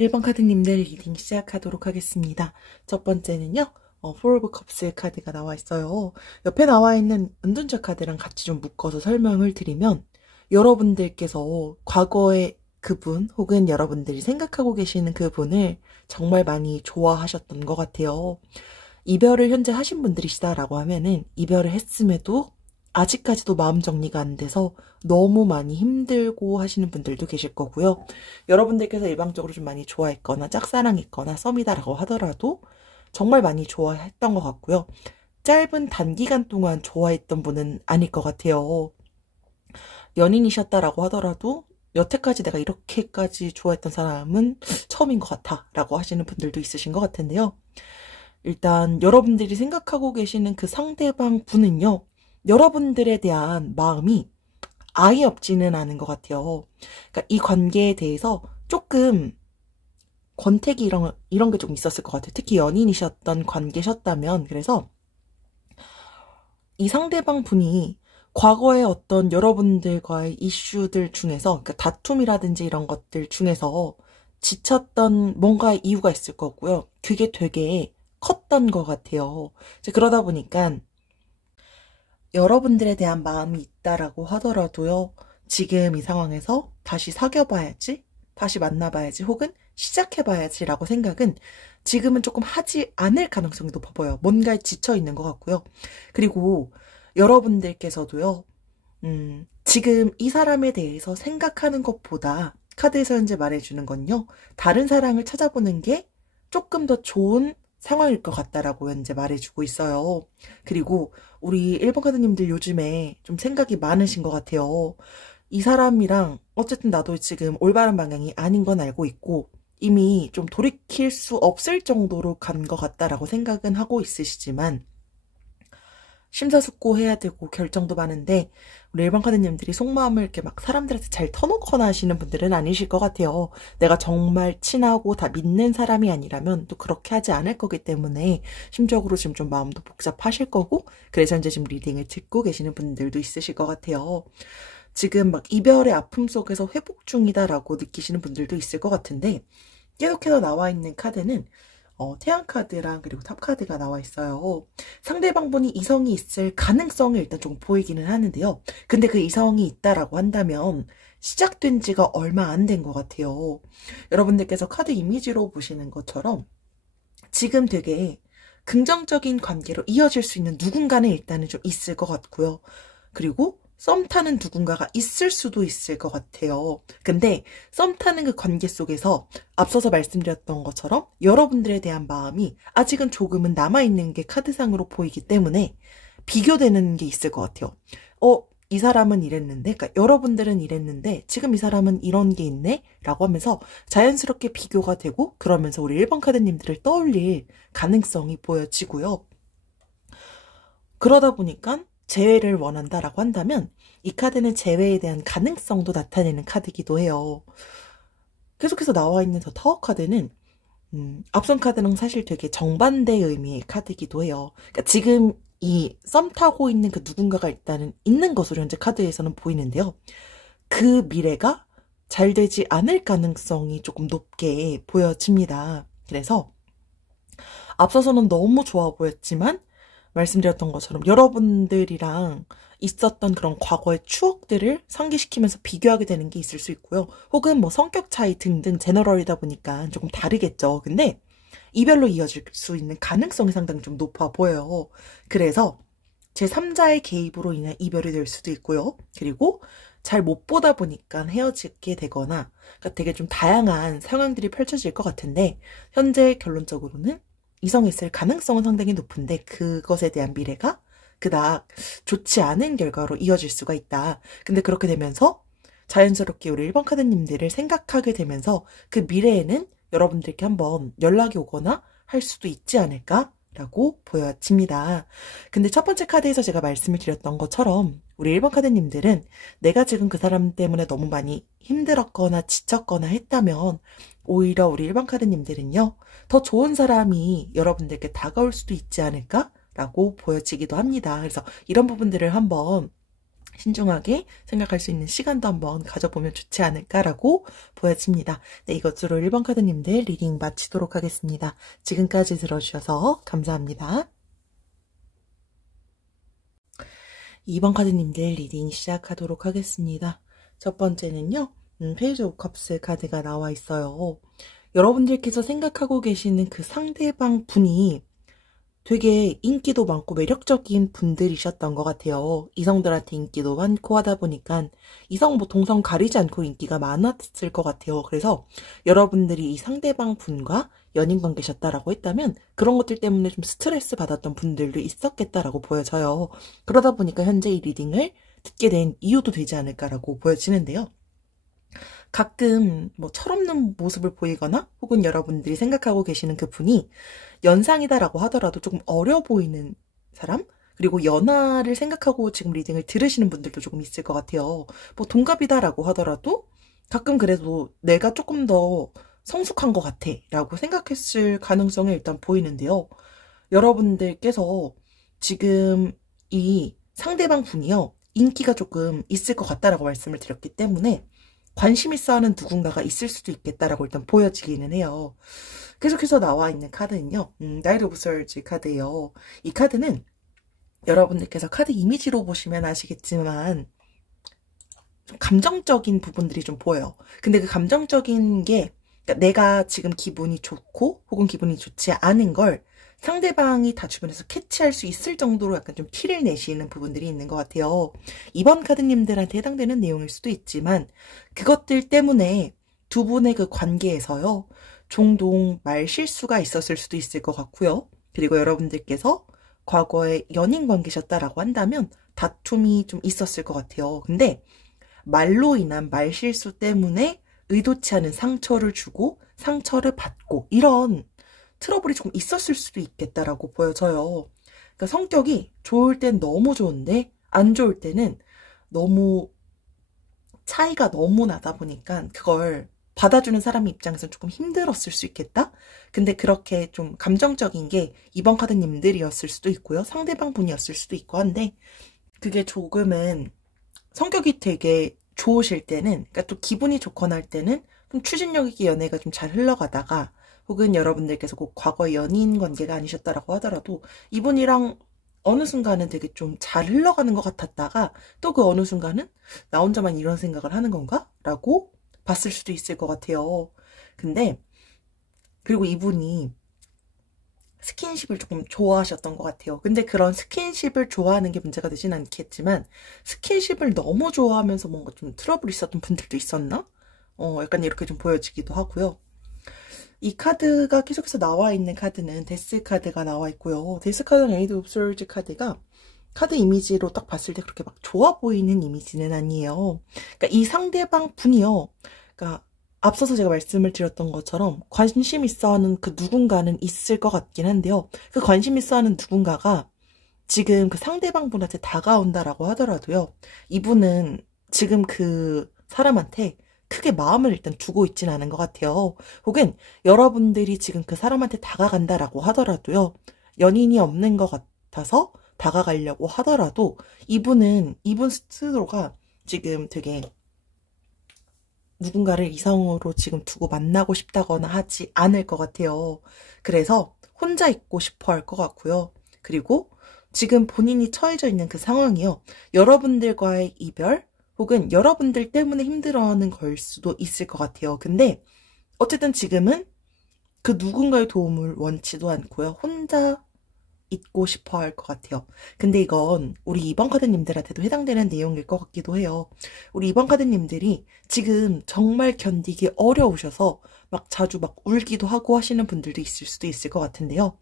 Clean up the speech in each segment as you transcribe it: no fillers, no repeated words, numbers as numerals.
1번 카드님들 리딩 시작하도록 하겠습니다. 첫 번째는요. 포 오브 컵스 카드가 나와 있어요. 옆에 나와 있는 은둔자 카드랑 같이 좀 묶어서 설명을 드리면 여러분들께서 과거의 그분 혹은 여러분들이 생각하고 계시는 그분을 정말 많이 좋아하셨던 것 같아요. 이별을 현재 하신 분들이시다라고 하면은 이별을 했음에도 아직까지도 마음 정리가 안 돼서 너무 많이 힘들고 하시는 분들도 계실 거고요. 여러분들께서 일방적으로 좀 많이 좋아했거나 짝사랑했거나 썸이다라고 하더라도 정말 많이 좋아했던 것 같고요. 짧은 단기간 동안 좋아했던 분은 아닐 것 같아요. 연인이셨다라고 하더라도 여태까지 내가 이렇게까지 좋아했던 사람은 처음인 것 같아 라고 하시는 분들도 있으신 것 같은데요. 일단 여러분들이 생각하고 계시는 그 상대방 분은요. 여러분들에 대한 마음이 아예 없지는 않은 것 같아요. 그러니까 이 관계에 대해서 조금 권태기 이런 게 좀 있었을 것 같아요. 특히 연인이셨던 관계셨다면. 그래서 이 상대방 분이 과거의 어떤 여러분들과의 이슈들 중에서, 그러니까 다툼이라든지 이런 것들 중에서 지쳤던 뭔가 이유가 있을 거고요. 그게 되게 컸던 것 같아요. 그러다 보니까 여러분들에 대한 마음이 있다라고 하더라도요. 지금 이 상황에서 다시 사귀어봐야지, 다시 만나봐야지, 혹은 시작해봐야지라고 생각은 지금은 조금 하지 않을 가능성이 높아 보여요. 뭔가에 지쳐있는 것 같고요. 그리고 여러분들께서도요. 지금 이 사람에 대해서 생각하는 것보다 카드에서 현재 말해주는 건요. 다른 사랑을 찾아보는 게 조금 더 좋은 상황일 것 같다라고 현재 말해주고 있어요. 그리고 우리 1번 카드님들 요즘에 좀 생각이 많으신 것 같아요. 이 사람이랑 어쨌든 나도 지금 올바른 방향이 아닌 건 알고 있고 이미 좀 돌이킬 수 없을 정도로 간 것 같다라고 생각은 하고 있으시지만 심사숙고해야 되고 결정도 많은데 우리 1번 카드님들이 속마음을 이렇게 막 사람들한테 잘 터놓거나 하시는 분들은 아니실 것 같아요. 내가 정말 친하고 다 믿는 사람이 아니라면 또 그렇게 하지 않을 거기 때문에 심적으로 지금 좀 마음도 복잡하실 거고 그래서 현재 지금 리딩을 듣고 계시는 분들도 있으실 것 같아요. 지금 막 이별의 아픔 속에서 회복 중이다라고 느끼시는 분들도 있을 것 같은데 계속해서 나와 있는 카드는 태양 카드랑 그리고 탑 카드가 나와 있어요. 상대방 분이 이성이 있을 가능성이 일단 좀 보이기는 하는데요. 근데 그 이성이 있다라고 한다면 시작된 지가 얼마 안 된 것 같아요. 여러분들께서 카드 이미지로 보시는 것처럼 지금 되게 긍정적인 관계로 이어질 수 있는 누군가는 일단은 좀 있을 것 같고요. 그리고 썸 타는 누군가가 있을 수도 있을 것 같아요. 근데 썸 타는 그 관계 속에서 앞서서 말씀드렸던 것처럼 여러분들에 대한 마음이 아직은 조금은 남아있는 게 카드상으로 보이기 때문에 비교되는 게 있을 것 같아요. 이 사람은 이랬는데, 그러니까 여러분들은 이랬는데 지금 이 사람은 이런 게 있네? 라고 하면서 자연스럽게 비교가 되고 그러면서 우리 1번 카드님들을 떠올릴 가능성이 보여지고요. 그러다 보니까 재회를 원한다라고 한다면 이 카드는 재회에 대한 가능성도 나타내는 카드이기도 해요. 계속해서 나와 있는 저 타워 카드는 앞선 카드랑 사실 되게 정반대의 의미의 카드이기도 해요. 그러니까 지금 이 썸 타고 있는 그 누군가가 일단은 있는 것으로 현재 카드에서는 보이는데요. 그 미래가 잘 되지 않을 가능성이 조금 높게 보여집니다. 그래서 앞서서는 너무 좋아 보였지만 말씀드렸던 것처럼 여러분들이랑 있었던 그런 과거의 추억들을 상기시키면서 비교하게 되는 게 있을 수 있고요. 혹은 뭐 성격 차이 등등 제너럴이다 보니까 조금 다르겠죠. 근데 이별로 이어질 수 있는 가능성이 상당히 좀 높아 보여요. 그래서 제3자의 개입으로 인한 이별이 될 수도 있고요. 그리고 잘 못 보다 보니까 헤어지게 되거나 그러니까 되게 좀 다양한 상황들이 펼쳐질 것 같은데 현재 결론적으로는 이성이 있을 가능성은 상당히 높은데 그것에 대한 미래가 그닥 좋지 않은 결과로 이어질 수가 있다. 근데 그렇게 되면서 자연스럽게 우리 1번 카드님들을 생각하게 되면서 그 미래에는 여러분들께 한번 연락이 오거나 할 수도 있지 않을까라고 보여집니다. 근데 첫 번째 카드에서 제가 말씀을 드렸던 것처럼 우리 1번 카드님들은 내가 지금 그 사람 때문에 너무 많이 힘들었거나 지쳤거나 했다면 오히려 우리 1번 카드님들은요. 더 좋은 사람이 여러분들께 다가올 수도 있지 않을까라고 보여지기도 합니다. 그래서 이런 부분들을 한번 신중하게 생각할 수 있는 시간도 한번 가져보면 좋지 않을까라고 보여집니다. 네, 이것으로 1번 카드님들 리딩 마치도록 하겠습니다. 지금까지 들어주셔서 감사합니다. 2번 카드님들 리딩 시작하도록 하겠습니다. 첫 번째는요, 페이지 오브 컵스 카드가 나와 있어요. 여러분들께서 생각하고 계시는 그 상대방 분이 되게 인기도 많고 매력적인 분들이셨던 것 같아요. 이성들한테 인기도 많고 하다 보니까 이성 뭐 동성 가리지 않고 인기가 많았을 것 같아요. 그래서 여러분들이 이 상대방 분과 연인 관계셨다라고 했다면 그런 것들 때문에 좀 스트레스 받았던 분들도 있었겠다라고 보여져요. 그러다 보니까 현재 이 리딩을 듣게 된 이유도 되지 않을까라고 보여지는데요. 가끔 뭐 철없는 모습을 보이거나 혹은 여러분들이 생각하고 계시는 그 분이 연상이다라고 하더라도 조금 어려 보이는 사람? 그리고 연하를 생각하고 지금 리딩을 들으시는 분들도 조금 있을 것 같아요. 뭐 동갑이다라고 하더라도 가끔 그래도 내가 조금 더 성숙한 것 같아 라고 생각했을 가능성이 일단 보이는데요. 여러분들께서 지금 이 상대방 분이요, 인기가 조금 있을 것 같다라고 말씀을 드렸기 때문에 관심 있어 하는 누군가가 있을 수도 있겠다라고 일단 보여지기는 해요. 계속해서 나와 있는 카드는요, 나이트 오브 솔즈 카드예요. 이 카드는 여러분들께서 카드 이미지로 보시면 아시겠지만 좀 감정적인 부분들이 좀 보여요. 근데 그 감정적인 게 그러니까 내가 지금 기분이 좋고 혹은 기분이 좋지 않은 걸 상대방이 다 주변에서 캐치할 수 있을 정도로 약간 좀 티를 내시는 부분들이 있는 것 같아요. 이번 카드님들한테 해당되는 내용일 수도 있지만 그것들 때문에 두 분의 그 관계에서요, 종종 말 실수가 있었을 수도 있을 것 같고요. 그리고 여러분들께서 과거에 연인 관계셨다라고 한다면 다툼이 좀 있었을 것 같아요. 근데 말로 인한 말 실수 때문에 의도치 않은 상처를 주고 상처를 받고 이런 트러블이 조금 있었을 수도 있겠다라고 보여져요. 그러니까 성격이 좋을 땐 너무 좋은데 안 좋을 때는 너무 차이가 너무 나다 보니까 그걸 받아주는 사람 입장에서 조금 힘들었을 수 있겠다? 근데 그렇게 좀 감정적인 게 이번 카드님들이었을 수도 있고요. 상대방 분이었을 수도 있고 한데 그게 조금은 성격이 되게 좋으실 때는, 그러니까 또 기분이 좋거나 할 때는 좀 추진력 있게 연애가 좀 잘 흘러가다가 혹은 여러분들께서 꼭 과거 연인 관계가 아니셨다라고 하더라도 이분이랑 어느 순간은 되게 좀 잘 흘러가는 것 같았다가 또 그 어느 순간은 나 혼자만 이런 생각을 하는 건가? 라고 봤을 수도 있을 것 같아요. 근데 그리고 이분이 스킨십을 조금 좋아하셨던 것 같아요. 근데 그런 스킨십을 좋아하는 게 문제가 되진 않겠지만 스킨십을 너무 좋아하면서 뭔가 좀 트러블이 있었던 분들도 있었나? 약간 이렇게 좀 보여지기도 하고요. 이 카드가 계속해서 나와 있는 카드는 데스 카드가 나와 있고요. 데스 카드는 에이드 오브 솔즈 카드가 카드 이미지로 딱 봤을 때 그렇게 막 좋아 보이는 이미지는 아니에요. 그러니까 이 상대방 분이요, 그러니까 앞서서 제가 말씀을 드렸던 것처럼 관심 있어 하는 그 누군가는 있을 것 같긴 한데요. 그 관심 있어 하는 누군가가 지금 그 상대방 분한테 다가온다라고 하더라도요, 이분은 지금 그 사람한테 크게 마음을 일단 두고 있진 않은 것 같아요. 혹은 여러분들이 지금 그 사람한테 다가간다라고 하더라도요, 연인이 없는 것 같아서 다가가려고 하더라도 이분 스스로가 지금 되게 누군가를 이성으로 지금 두고 만나고 싶다거나 하지 않을 것 같아요. 그래서 혼자 있고 싶어 할 것 같고요. 그리고 지금 본인이 처해져 있는 그 상황이요, 여러분들과의 이별 혹은 여러분들 때문에 힘들어하는 걸 수도 있을 것 같아요. 근데 어쨌든 지금은 그 누군가의 도움을 원치도 않고요, 혼자 있고 싶어 할 것 같아요. 근데 이건 우리 2번 카드님들한테도 해당되는 내용일 것 같기도 해요. 우리 2번 카드님들이 지금 정말 견디기 어려우셔서 막 자주 막 울기도 하고 하시는 분들도 있을 수도 있을 것 같은데요.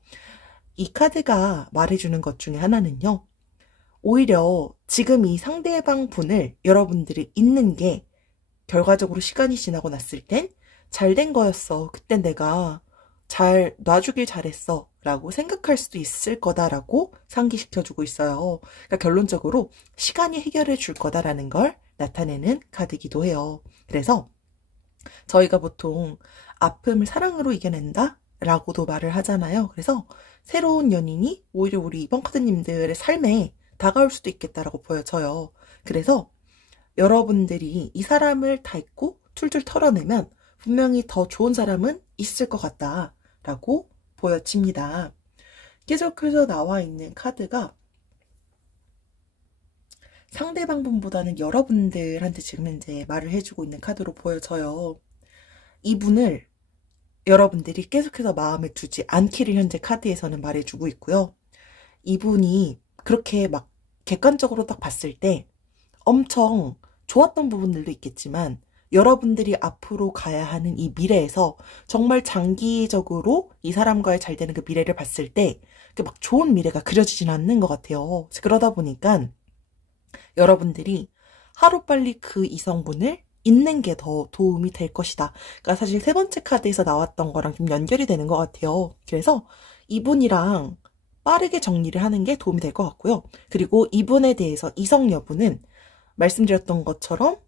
이 카드가 말해주는 것 중에 하나는요, 오히려 지금 이 상대방 분을 여러분들이 있는 게 결과적으로 시간이 지나고 났을 땐 잘된 거였어, 그땐 내가 잘 놔주길 잘했어 라고 생각할 수도 있을 거다라고 상기시켜주고 있어요. 그러니까 결론적으로 시간이 해결해 줄 거다라는 걸 나타내는 카드이기도 해요. 그래서 저희가 보통 아픔을 사랑으로 이겨낸다 라고도 말을 하잖아요. 그래서 새로운 연인이 오히려 우리 이번 카드님들의 삶에 다가올 수도 있겠다라고 보여져요. 그래서 여러분들이 이 사람을 다 잊고 툴툴 털어내면 분명히 더 좋은 사람은 있을 것 같다라고 보여집니다. 계속해서 나와 있는 카드가 상대방 분보다는 여러분들한테 지금 현재 말을 해주고 있는 카드로 보여져요. 이분을 여러분들이 계속해서 마음에 두지 않기를 현재 카드에서는 말해주고 있고요. 이분이 그렇게 막 객관적으로 딱 봤을 때 엄청 좋았던 부분들도 있겠지만 여러분들이 앞으로 가야 하는 이 미래에서 정말 장기적으로 이 사람과의 잘 되는 그 미래를 봤을 때 막 좋은 미래가 그려지진 않는 것 같아요. 그러다 보니까 여러분들이 하루빨리 그 이성분을 잊는 게 더 도움이 될 것이다. 그러니까 사실 세 번째 카드에서 나왔던 거랑 좀 연결이 되는 것 같아요. 그래서 이분이랑 빠르게 정리를 하는 게 도움이 될 것 같고요. 그리고 이분에 대해서 이성 여부는 말씀드렸던 것처럼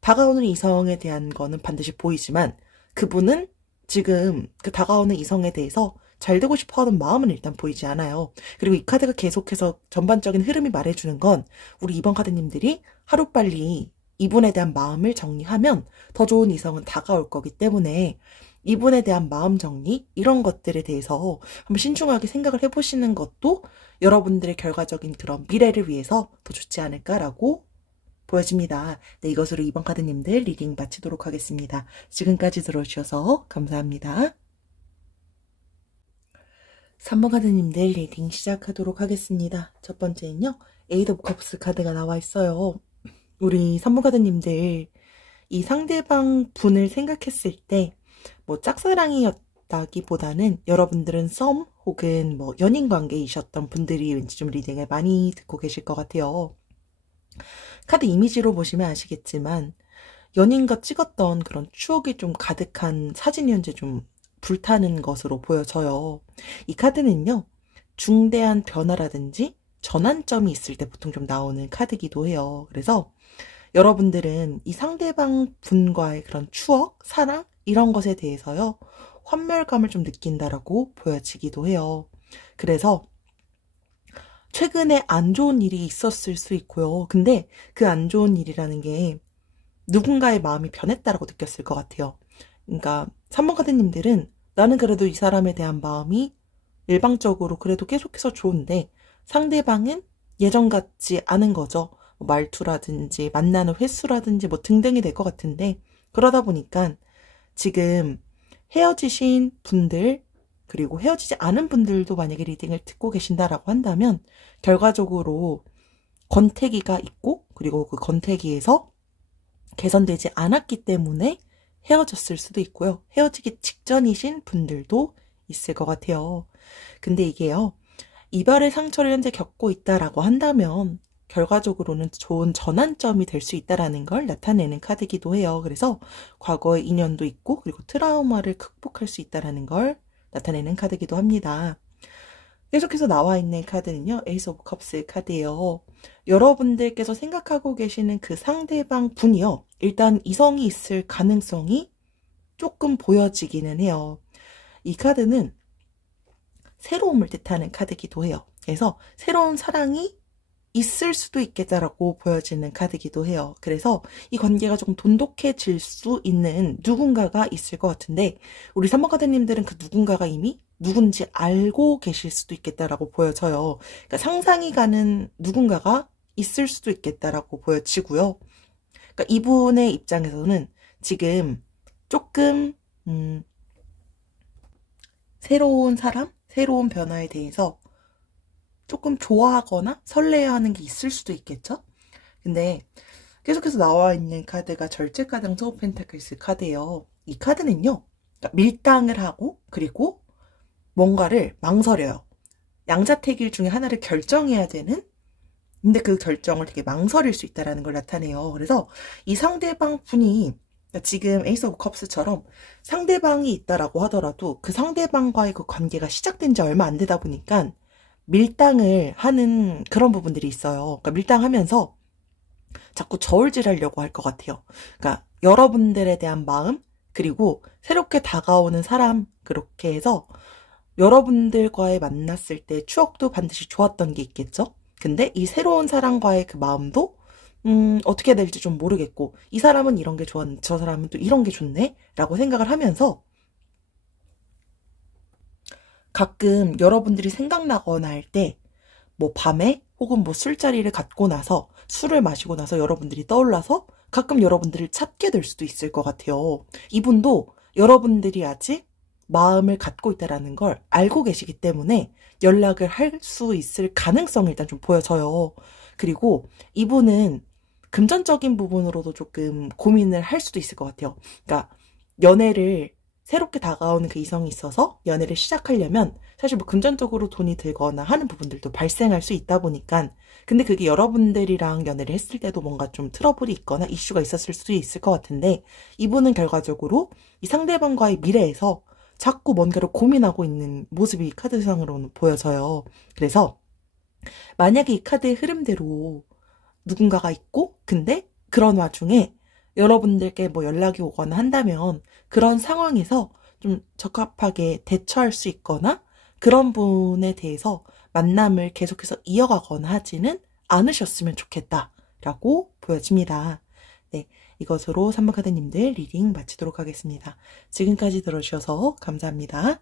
다가오는 이성에 대한 거는 반드시 보이지만 그분은 지금 그 다가오는 이성에 대해서 잘 되고 싶어 하는 마음은 일단 보이지 않아요. 그리고 이 카드가 계속해서 전반적인 흐름이 말해주는 건 우리 이번 카드님들이 하루빨리 이분에 대한 마음을 정리하면 더 좋은 이성은 다가올 거기 때문에 이분에 대한 마음 정리 이런 것들에 대해서 한번 신중하게 생각을 해보시는 것도 여러분들의 결과적인 그런 미래를 위해서 더 좋지 않을까라고 보여집니다. 네, 이것으로 이번 카드님들 리딩 마치도록 하겠습니다. 지금까지 들어주셔서 감사합니다. 3번 카드님들 리딩 시작하도록 하겠습니다. 첫 번째는요. 에이드 오브 컵스 카드가 나와 있어요. 우리 3번 카드님들 이 상대방 분을 생각했을 때 뭐 짝사랑이었다기보다는 여러분들은 썸 혹은 뭐 연인 관계이셨던 분들이 왠지 좀 리딩을 많이 듣고 계실 것 같아요. 카드 이미지로 보시면 아시겠지만 연인과 찍었던 그런 추억이 좀 가득한 사진이 현재 좀 불타는 것으로 보여져요. 이 카드는요. 중대한 변화라든지 전환점이 있을 때 보통 좀 나오는 카드기도 해요. 그래서 여러분들은 이 상대방 분과의 그런 추억, 사랑 이런 것에 대해서요. 환멸감을 좀 느낀다라고 보여지기도 해요. 그래서 최근에 안 좋은 일이 있었을 수 있고요. 근데 그 안 좋은 일이라는 게 누군가의 마음이 변했다라고 느꼈을 것 같아요. 그러니까 3번 카드님들은 나는 그래도 이 사람에 대한 마음이 일방적으로 그래도 계속해서 좋은데 상대방은 예전 같지 않은 거죠. 뭐 말투라든지 만나는 횟수라든지 뭐 등등이 될 것 같은데 그러다 보니까 지금 헤어지신 분들 그리고 헤어지지 않은 분들도 만약에 리딩을 듣고 계신다라고 한다면 결과적으로 권태기가 있고 그리고 그 권태기에서 개선되지 않았기 때문에 헤어졌을 수도 있고요. 헤어지기 직전이신 분들도 있을 것 같아요. 근데 이게요. 이별의 상처를 현재 겪고 있다라고 한다면 결과적으로는 좋은 전환점이 될 수 있다라는 걸 나타내는 카드이기도 해요. 그래서 과거의 인연도 있고 그리고 트라우마를 극복할 수 있다라는 걸 나타내는 카드이기도 합니다. 계속해서 나와 있는 카드는요. 에이스 오브 컵스 카드예요. 여러분들께서 생각하고 계시는 그 상대방 분이요. 일단 이성이 있을 가능성이 조금 보여지기는 해요. 이 카드는 새로움을 뜻하는 카드이기도 해요. 그래서 새로운 사랑이 있을 수도 있겠다라고 보여지는 카드이기도 해요. 그래서 이 관계가 조금 돈독해질 수 있는 누군가가 있을 것 같은데 우리 3번 카드님들은 그 누군가가 이미 누군지 알고 계실 수도 있겠다라고 보여져요. 그러니까 상상이 가는 누군가가 있을 수도 있겠다라고 보여지고요. 그러니까 이분의 입장에서는 지금 조금 새로운 사람, 새로운 변화에 대해서 조금 좋아하거나 설레어하는 게 있을 수도 있겠죠? 근데 계속해서 나와 있는 카드가 절제 카드랑 투 오브 펜타클스 카드예요. 이 카드는요. 그러니까 밀당을 하고 그리고 뭔가를 망설여요. 양자택일 중에 하나를 결정해야 되는 근데 그 결정을 되게 망설일 수 있다는 걸 나타내요. 그래서 이 상대방 분이 지금 에이스 오브 컵스처럼 상대방이 있다라고 하더라도 그 상대방과의 그 관계가 시작된 지 얼마 안 되다 보니까 밀당을 하는 그런 부분들이 있어요. 그러니까 밀당하면서 자꾸 저울질하려고 할 것 같아요. 그러니까 여러분들에 대한 마음 그리고 새롭게 다가오는 사람 그렇게 해서 여러분들과의 만났을 때 추억도 반드시 좋았던 게 있겠죠. 근데 이 새로운 사람과의 그 마음도 어떻게 해야 될지 좀 모르겠고, 이 사람은 이런 게 좋았는데, 저 사람은 또 이런 게 좋네? 라고 생각을 하면서, 가끔 여러분들이 생각나거나 할 때, 뭐 밤에 혹은 뭐 술자리를 갖고 나서 술을 마시고 나서 여러분들이 떠올라서 가끔 여러분들을 찾게 될 수도 있을 것 같아요. 이분도 여러분들이 아직 마음을 갖고 있다라는 걸 알고 계시기 때문에 연락을 할 수 있을 가능성이 일단 좀 보여져요. 그리고 이분은 금전적인 부분으로도 조금 고민을 할 수도 있을 것 같아요. 그러니까 연애를 새롭게 다가오는 그 이성이 있어서 연애를 시작하려면 사실 뭐 금전적으로 돈이 들거나 하는 부분들도 발생할 수 있다 보니까 근데 그게 여러분들이랑 연애를 했을 때도 뭔가 좀 트러블이 있거나 이슈가 있었을 수도 있을 것 같은데 이분은 결과적으로 이 상대방과의 미래에서 자꾸 뭔가를 고민하고 있는 모습이 카드상으로는 보여져요. 그래서 만약에 이 카드의 흐름대로 누군가가 있고 근데 그런 와중에 여러분들께 뭐 연락이 오거나 한다면 그런 상황에서 좀 적합하게 대처할 수 있거나 그런 분에 대해서 만남을 계속해서 이어가거나 하지는 않으셨으면 좋겠다라고 보여집니다. 네, 이것으로 3번 카드님들 리딩 마치도록 하겠습니다. 지금까지 들어주셔서 감사합니다.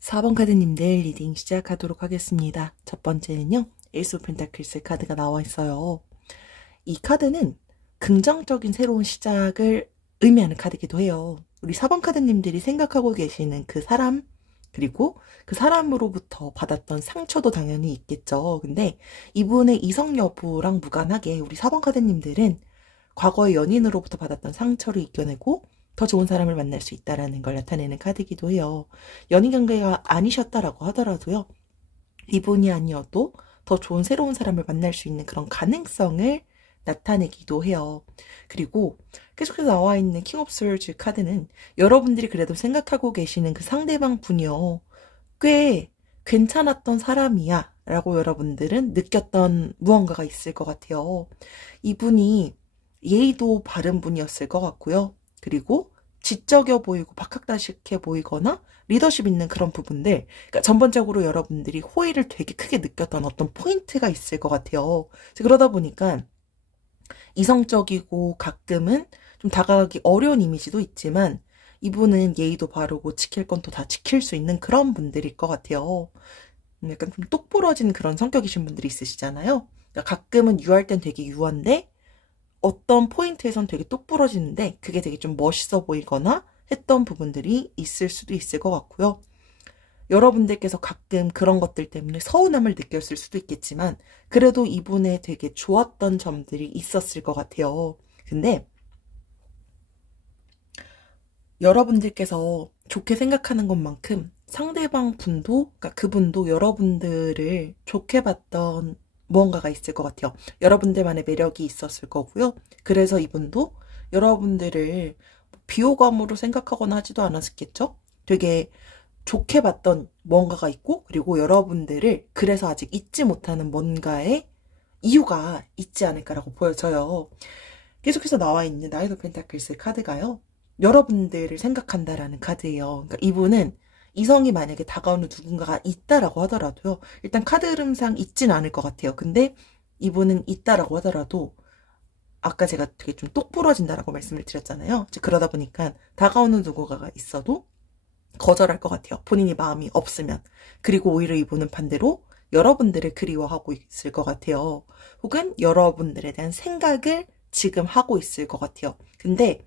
4번 카드님들 리딩 시작하도록 하겠습니다. 첫 번째는요. 에이스 오브 펜타클스 카드가 나와 있어요. 이 카드는 긍정적인 새로운 시작을 의미하는 카드이기도 해요. 우리 4번 카드님들이 생각하고 계시는 그 사람, 그리고 그 사람으로부터 받았던 상처도 당연히 있겠죠. 근데 이분의 이성 여부랑 무관하게 우리 4번 카드님들은 과거의 연인으로부터 받았던 상처를 이겨내고 더 좋은 사람을 만날 수 있다는 걸 나타내는 카드이기도 해요. 연인 관계가 아니셨다라고 하더라도요. 이분이 아니어도 더 좋은 새로운 사람을 만날 수 있는 그런 가능성을 나타내기도 해요. 그리고 계속해서 나와 있는 킹 오브 스월즈 카드는 여러분들이 그래도 생각하고 계시는 그 상대방 분이요. 꽤 괜찮았던 사람이야 라고 여러분들은 느꼈던 무언가가 있을 것 같아요. 이분이 예의도 바른 분이었을 것 같고요. 그리고 지적여 보이고 박학다식해 보이거나 리더십 있는 그런 부분들, 그러니까 전반적으로 여러분들이 호의를 되게 크게 느꼈던 어떤 포인트가 있을 것 같아요. 그러다 보니까 이성적이고 가끔은 좀 다가가기 어려운 이미지도 있지만 이분은 예의도 바르고 지킬 건 또 다 지킬 수 있는 그런 분들일 것 같아요. 약간 좀 똑부러진 그런 성격이신 분들이 있으시잖아요. 그러니까 가끔은 유할 땐 되게 유한데 어떤 포인트에선 되게 똑부러지는데 그게 되게 좀 멋있어 보이거나 했던 부분들이 있을 수도 있을 것 같고요. 여러분들께서 가끔 그런 것들 때문에 서운함을 느꼈을 수도 있겠지만 그래도 이분의 되게 좋았던 점들이 있었을 것 같아요. 근데 여러분들께서 좋게 생각하는 것만큼 상대방 분도, 그러니까 그분도 여러분들을 좋게 봤던 무언가가 있을 것 같아요. 여러분들만의 매력이 있었을 거고요. 그래서 이분도 여러분들을 비호감으로 생각하거나 하지도 않았겠죠? 되게 좋게 봤던 뭔가가 있고 그리고 여러분들을 그래서 아직 잊지 못하는 뭔가의 이유가 있지 않을까라고 보여져요. 계속해서 나와 있는 나이트 오브 펜타클스 카드가요. 여러분들을 생각한다라는 카드예요. 그러니까 이분은 이성이 만약에 다가오는 누군가가 있다라고 하더라도요. 일단 카드 흐름상 있진 않을 것 같아요. 근데 이분은 있다라고 하더라도 아까 제가 되게 좀 똑부러진다라고 말씀을 드렸잖아요. 그러다 보니까 다가오는 누군가가 있어도 거절할 것 같아요. 본인이 마음이 없으면. 그리고 오히려 이분은 반대로 여러분들을 그리워하고 있을 것 같아요. 혹은 여러분들에 대한 생각을 지금 하고 있을 것 같아요. 근데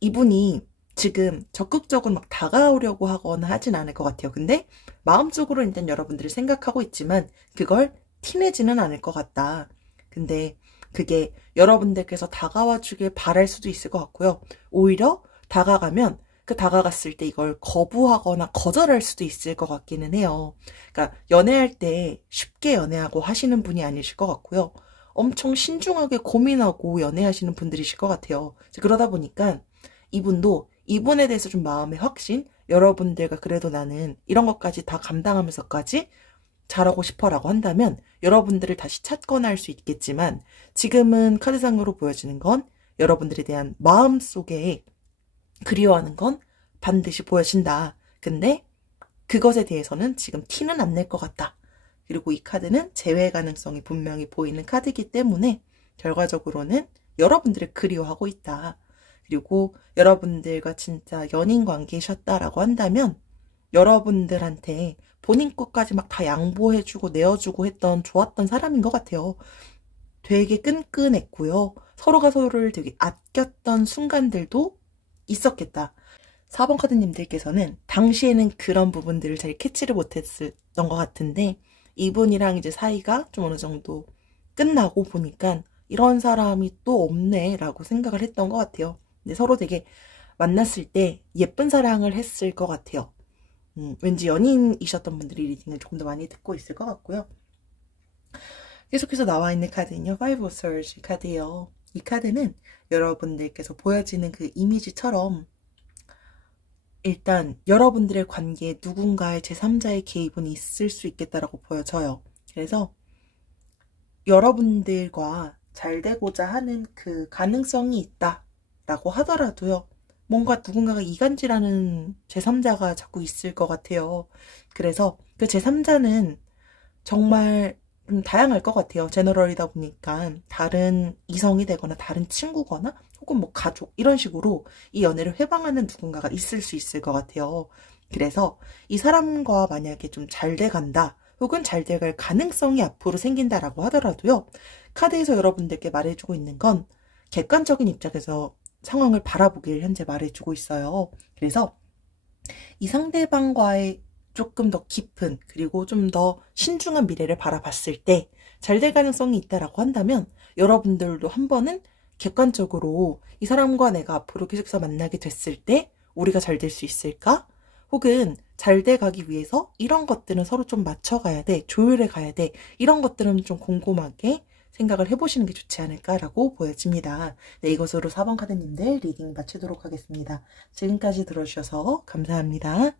이분이 지금 적극적으로 막 다가오려고 하거나 하진 않을 것 같아요. 근데 마음속으로 일단 여러분들을 생각하고 있지만 그걸 티내지는 않을 것 같다. 근데 그게 여러분들께서 다가와 주길 바랄 수도 있을 것 같고요. 오히려 다가가면 그 다가갔을 때 이걸 거부하거나 거절할 수도 있을 것 같기는 해요. 그러니까 연애할 때 쉽게 연애하고 하시는 분이 아니실 것 같고요. 엄청 신중하게 고민하고 연애하시는 분들이실 것 같아요. 그러다 보니까 이분도 이분에 대해서 좀 마음의 확신, 여러분들과 그래도 나는 이런 것까지 다 감당하면서까지 잘하고 싶어라고 한다면 여러분들을 다시 찾거나 할 수 있겠지만 지금은 카드상으로 보여지는 건 여러분들에 대한 마음속에 그리워하는 건 반드시 보여진다. 근데 그것에 대해서는 지금 티는 안 낼 것 같다. 그리고 이 카드는 재회 가능성이 분명히 보이는 카드이기 때문에 결과적으로는 여러분들을 그리워하고 있다. 그리고 여러분들과 진짜 연인 관계셨다라고 한다면 여러분들한테 본인 것까지 막 다 양보해주고 내어주고 했던 좋았던 사람인 것 같아요. 되게 끈끈했고요. 서로가 서로를 되게 아꼈던 순간들도 있었겠다. 4번 카드님들께서는 당시에는 그런 부분들을 잘 캐치를 못했던 것 같은데 이분이랑 이제 사이가 좀 어느 정도 끝나고 보니까 이런 사람이 또 없네 라고 생각을 했던 것 같아요. 근데 서로 되게 만났을 때 예쁜 사랑을 했을 것 같아요. 왠지 연인이셨던 분들이 리딩을 조금 더 많이 듣고 있을 것 같고요. 계속해서 나와 있는 카드는요. Five of Swords 카드예요. 이 카드는 여러분들께서 보여지는 그 이미지처럼 일단 여러분들의 관계에 누군가의 제3자의 개입은 있을 수 있겠다라고 보여져요. 그래서 여러분들과 잘 되고자 하는 그 가능성이 있다라고 하더라도요. 뭔가 누군가가 이간질하는 제3자가 자꾸 있을 것 같아요. 그래서 그 제3자는 정말 좀 다양할 것 같아요. 제너럴이다 보니까 다른 이성이 되거나 다른 친구거나 혹은 뭐 가족 이런 식으로 이 연애를 회방하는 누군가가 있을 수 있을 것 같아요. 그래서 이 사람과 만약에 좀 잘 돼간다 혹은 잘 돼갈 가능성이 앞으로 생긴다라고 하더라도요. 카드에서 여러분들께 말해주고 있는 건 객관적인 입장에서 상황을 바라보길 현재 말해주고 있어요. 그래서 이 상대방과의 조금 더 깊은 그리고 좀 더 신중한 미래를 바라봤을 때 잘 될 가능성이 있다라고 한다면 여러분들도 한 번은 객관적으로 이 사람과 내가 앞으로 계속해서 만나게 됐을 때 우리가 잘 될 수 있을까? 혹은 잘 돼가기 위해서 이런 것들은 서로 좀 맞춰가야 돼, 조율해 가야 돼, 이런 것들은 좀 곰곰하게 생각을 해보시는 게 좋지 않을까라고 보여집니다. 네, 이것으로 4번 카드님들 리딩 마치도록 하겠습니다. 지금까지 들어주셔서 감사합니다.